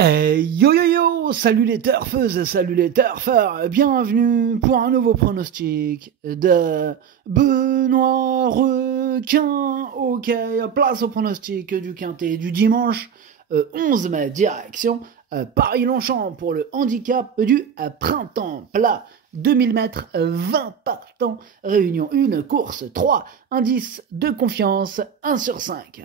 Yo yo yo, salut les turfeuses, salut les turfeurs, bienvenue pour un nouveau pronostic de Benoît Requin. Ok, place au pronostic du quintet du dimanche 11 mai, direction Paris-Longchamp pour le handicap du printemps plat. 2000 mètres, 20 partants, réunion 1, course 3, indice de confiance 1 sur 5.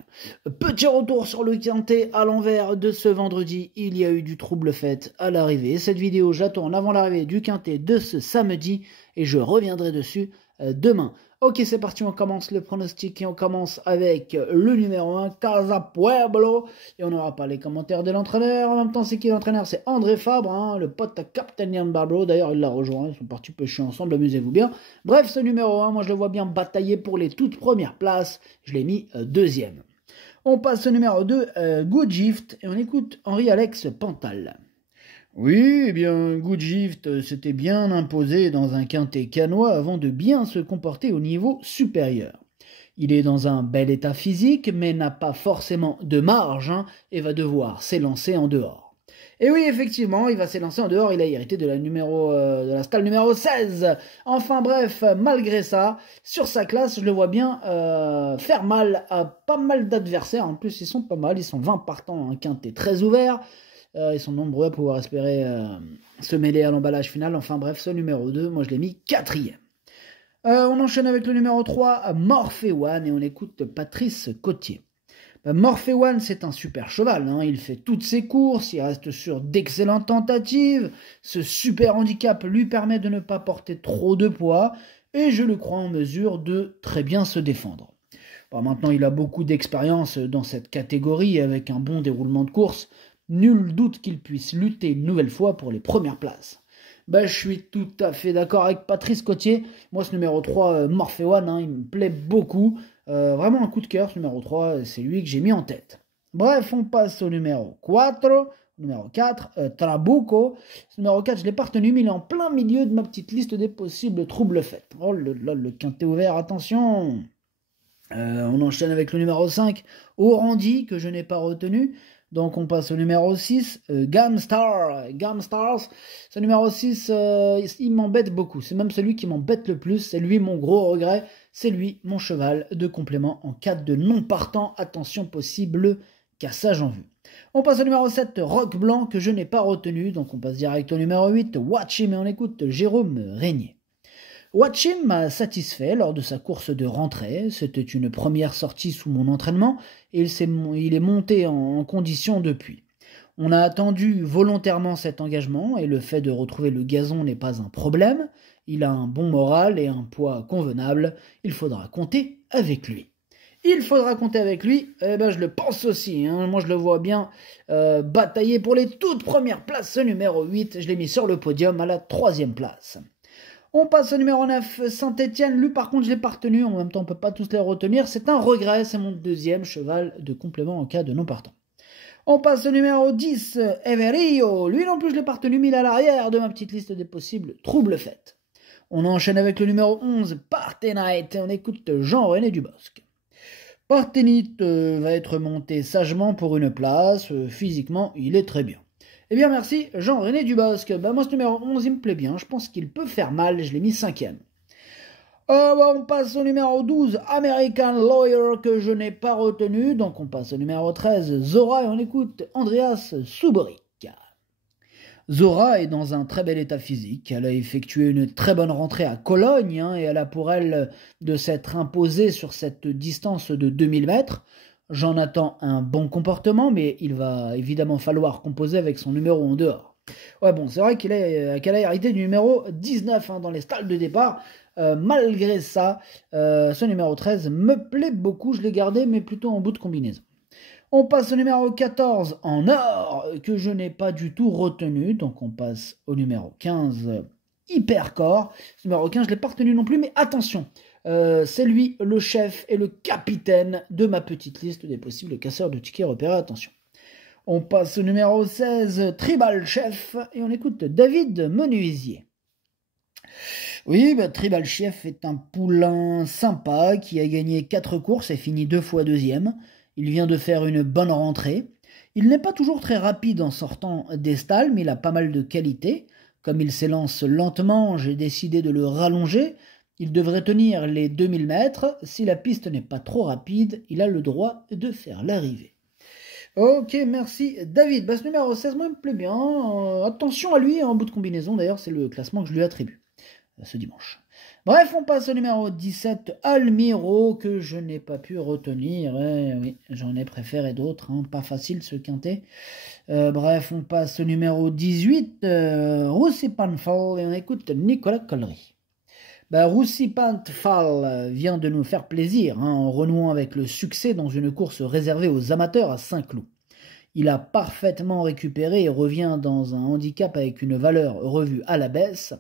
Petit retour sur le quintet à l'envers de ce vendredi, il y a eu du trouble fait à l'arrivée. Cette vidéo, je la tourne avant l'arrivée du quintet de ce samedi et je reviendrai dessus demain. Ok, c'est parti, on commence le pronostic et on commence avec le numéro 1, Casa Pueblo. Et on n'aura pas les commentaires de l'entraîneur. En même temps, c'est qui l'entraîneur? C'est André Fabre, hein, le pote à Captain Ian Barbaro. D'ailleurs, il l'a rejoint, ils sont partis pêcher ensemble, amusez-vous bien. Bref, ce numéro 1, moi je le vois bien batailler pour les toutes premières places. Je l'ai mis deuxième. On passe au numéro 2, Good Gift, et on écoute Henri-Alex Pantal. Oui, eh bien, Good Gift s'était bien imposé dans un quintet canois avant de bien se comporter au niveau supérieur. Il est dans un bel état physique, mais n'a pas forcément de marge, hein, et va devoir s'élancer en dehors. Et oui, effectivement, il va s'élancer en dehors, il a hérité de la stalle numéro 16. Enfin bref, malgré ça, sur sa classe, je le vois bien faire mal à pas mal d'adversaires. En plus, ils sont pas mal, ils sont 20 partants, un quintet très ouvert. Ils sont nombreux à pouvoir espérer se mêler à l'emballage final. Enfin bref, ce numéro 2, moi je l'ai mis quatrième. On enchaîne avec le numéro 3, Morphe One, et on écoute Patrice Cotier. Morphe One, c'est un super cheval, hein. Il fait toutes ses courses, il reste sur d'excellentes tentatives. Ce super handicap lui permet de ne pas porter trop de poids, et je le crois en mesure de très bien se défendre. Bon, maintenant, il a beaucoup d'expérience dans cette catégorie, avec un bon déroulement de course. Nul doute qu'il puisse lutter une nouvelle fois pour les premières places. Je suis tout à fait d'accord avec Patrice Cotier. Moi, ce numéro 3, Morphe One, hein, il me plaît beaucoup. Vraiment un coup de cœur, ce numéro 3, c'est lui que j'ai mis en tête. Bref, on passe au numéro 4. Numéro 4, Trabuco. Ce numéro 4, je l'ai pas retenu, mais il est en plein milieu de ma petite liste des possibles troubles faits. Oh là, le quintet ouvert, attention. On enchaîne avec le numéro 5, Orandi, que je n'ai pas retenu. Donc on passe au numéro 6, Gamstars. Ce numéro 6, il m'embête beaucoup. C'est même celui qui m'embête le plus. C'est lui mon gros regret. C'est lui mon cheval de complément en cas de non partant. Attention, possible cassage en vue. On passe au numéro 7, Roc Blanc, que je n'ai pas retenu. Donc on passe direct au numéro 8, Watch Him, et on écoute Jérôme Régnier. Watch Him m'a satisfait lors de sa course de rentrée. C'était une première sortie sous mon entraînement et il est monté en condition depuis. On a attendu volontairement cet engagement et le fait de retrouver le gazon n'est pas un problème. Il a un bon moral et un poids convenable. Il faudra compter avec lui. Je le pense aussi, hein. Moi je le vois bien batailler pour les toutes premières places. Ce numéro 8, je l'ai mis sur le podium à la 3e place. On passe au numéro 9, Saint-Étienne. Lui, par contre, je l'ai pas retenu. En même temps, on peut pas tous les retenir. C'est un regret. C'est mon deuxième cheval de complément en cas de non partant. On passe au numéro 10, Everillo. Lui non plus, je l'ai pas retenu, mais il est à l'arrière de ma petite liste des possibles troubles faits. On enchaîne avec le numéro 11, Partenite. Et on écoute Jean-René Dubosc. Partenite va être monté sagement pour une place. Physiquement, il est très bien. Eh bien merci Jean-René Dubosc. Moi ce numéro 11 il me plaît bien, je pense qu'il peut faire mal, je l'ai mis 5e. On passe au numéro 12, American Lawyer, que je n'ai pas retenu. Donc on passe au numéro 13, Zora, et on écoute Andreas Soubrik. Zora est dans un très bel état physique, elle a effectué une très bonne rentrée à Cologne, hein, et elle a pour elle de s'être imposée sur cette distance de 2000 mètres. J'en attends un bon comportement, mais il va évidemment falloir composer avec son numéro en dehors. Ouais, bon, c'est vrai qu'elle a hérité du numéro 19 hein, dans les stalles de départ. Malgré ça, ce numéro 13 me plaît beaucoup. Je l'ai gardé, mais plutôt en bout de combinaison. On passe au numéro 14 en or, que je n'ai pas du tout retenu. Donc on passe au numéro 15, Hypercore. Ce numéro 15, je ne l'ai pas retenu non plus, mais attention. C'est lui le chef et le capitaine de ma petite liste des possibles casseurs de tickets repérés. Attention. On passe au numéro 16, Tribal Chef, et on écoute David Menuisier. Oui, Tribal Chef est un poulain sympa qui a gagné 4 courses et fini 2 fois 2e. Il vient de faire une bonne rentrée. Il n'est pas toujours très rapide en sortant des stalles, mais il a pas mal de qualités. Comme il s'élance lentement, j'ai décidé de le rallonger. Il devrait tenir les 2000 mètres. Si la piste n'est pas trop rapide, il a le droit de faire l'arrivée. Ok, merci David. Ce numéro 16, moi, me plaît bien. Attention à lui en bout de combinaison. D'ailleurs, c'est le classement que je lui attribue ce dimanche. Bref, on passe au numéro 17, Almiro, que je n'ai pas pu retenir. Oui, j'en ai préféré d'autres, pas facile ce quintet. Bref, on passe au numéro 18, Roussy-Panfal, et on écoute Nicolas Collery. Roussy-Panfal vient de nous faire plaisir en renouant avec le succès dans une course réservée aux amateurs à Saint-Cloud. Il a parfaitement récupéré et revient dans un handicap avec une valeur revue à la baisse.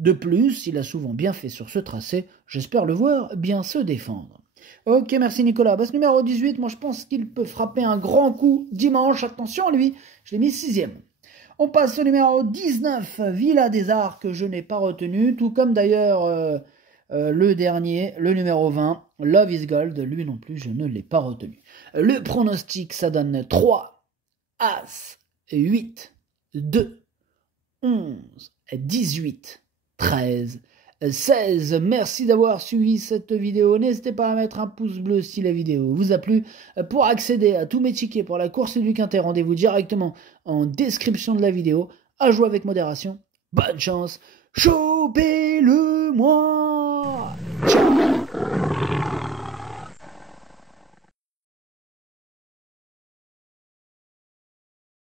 De plus, il a souvent bien fait sur ce tracé. J'espère le voir bien se défendre. Ok, merci Nicolas. Ce numéro 18, moi je pense qu'il peut frapper un grand coup dimanche. Attention à lui, je l'ai mis 6e. On passe au numéro 19, Villa des Arts, que je n'ai pas retenu, tout comme d'ailleurs le dernier, le numéro 20, Love is Gold. Lui non plus, je ne l'ai pas retenu. Le pronostic, ça donne 3, As, 8, 2, 11, 18, 13, 16. Merci d'avoir suivi cette vidéo. N'hésitez pas à mettre un pouce bleu si la vidéo vous a plu. Pour accéder à tous mes tickets pour la course du Quintet, rendez-vous directement en description de la vidéo. À jouer avec modération. Bonne chance. Chopez-le-moi. Ciao.